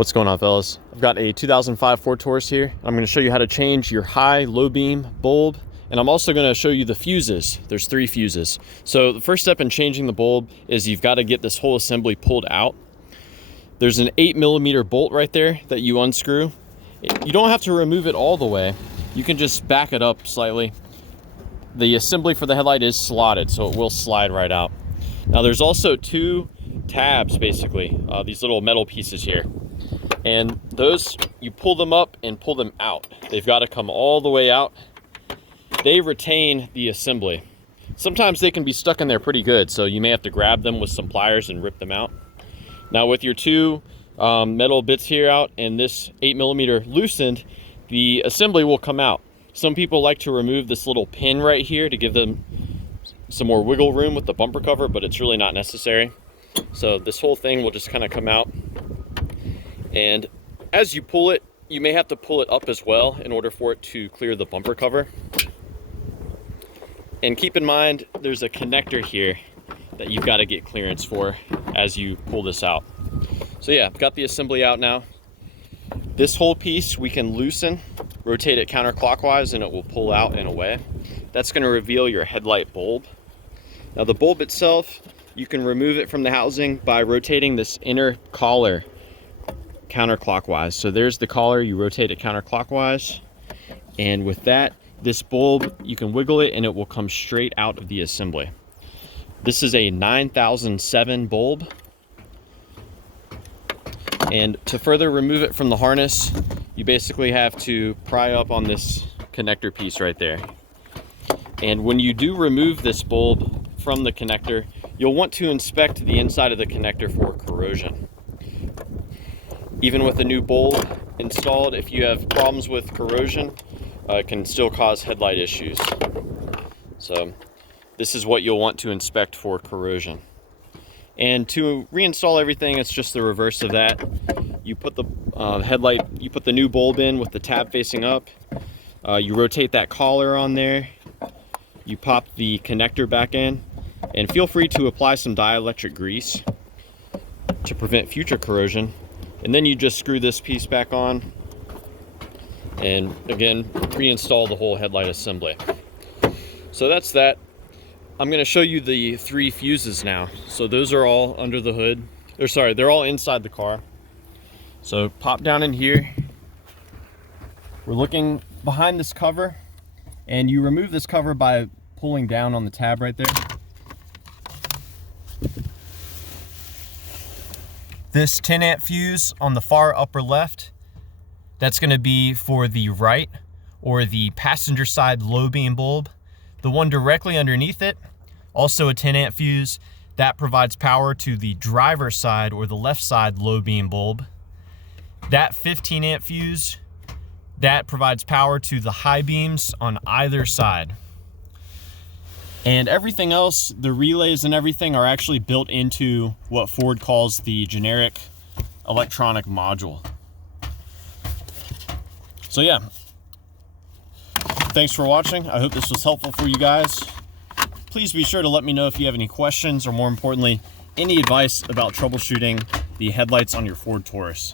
What's going on, fellas? I've got a 2005 Ford Taurus here. I'm going to show you how to change your high, low beam bulb, and I'm also going to show you the fuses. There's 3 fuses. So the first step in changing the bulb is you've got to get this whole assembly pulled out. There's an 8mm bolt right there that you unscrew. You don't have to remove it all the way. You can just back it up slightly. The assembly for the headlight is slotted, so it will slide right out. Now there's also 2 tabs, basically, these little metal pieces here. And those, you pull them up and pull them out. They've got to come all the way out. They retain the assembly. Sometimes they can be stuck in there pretty good, so you may have to grab them with some pliers and rip them out. Now with your 2 metal bits here out and this 8mm loosened, the assembly will come out. Some people like to remove this little pin right here to give them some more wiggle room with the bumper cover, but it's really not necessary. So this whole thing will just kind of come out. And as you pull it, you may have to pull it up as well in order for it to clear the bumper cover. And keep in mind, there's a connector here that you've got to get clearance for as you pull this out. So yeah, I've got the assembly out now. This whole piece we can loosen, rotate it counterclockwise, and it will pull out and away. That's going to reveal your headlight bulb. Now the bulb itself, you can remove it from the housing by rotating this inner collar counterclockwise. So there's the collar, you rotate it counterclockwise, and with that, this bulb, you can wiggle it and it will come straight out of the assembly. This is a 9007 bulb, and to further remove it from the harness, you basically have to pry up on this connector piece right there. And when you do remove this bulb from the connector, you'll want to inspect the inside of the connector for corrosion. Even with a new bulb installed, if you have problems with corrosion, it can still cause headlight issues. So this is what you'll want to inspect for corrosion. And to reinstall everything, it's just the reverse of that. You put the headlight, you put the new bulb in with the tab facing up. You rotate that collar on there. You pop the connector back in, and feel free to apply some dielectric grease to prevent future corrosion. And then you just screw this piece back on and again reinstall the whole headlight assembly. So that's that. I'm going to show you the 3 fuses now. So those are all under the hood. Or sorry, they're all inside the car. So pop down in here. We're looking behind this cover, and you remove this cover by pulling down on the tab right there. This 10 amp fuse on the far upper left, that's going to be for the right or the passenger side low beam bulb. The one directly underneath it, also a 10 amp fuse, that provides power to the driver's side or the left side low beam bulb. That 15 amp fuse, that provides power to the high beams on either side. And everything else, the relays and everything, are actually built into what Ford calls the generic electronic module. So yeah, thanks for watching. I hope this was helpful for you guys. Please be sure to let me know if you have any questions, or more importantly, any advice about troubleshooting the headlights on your Ford Taurus.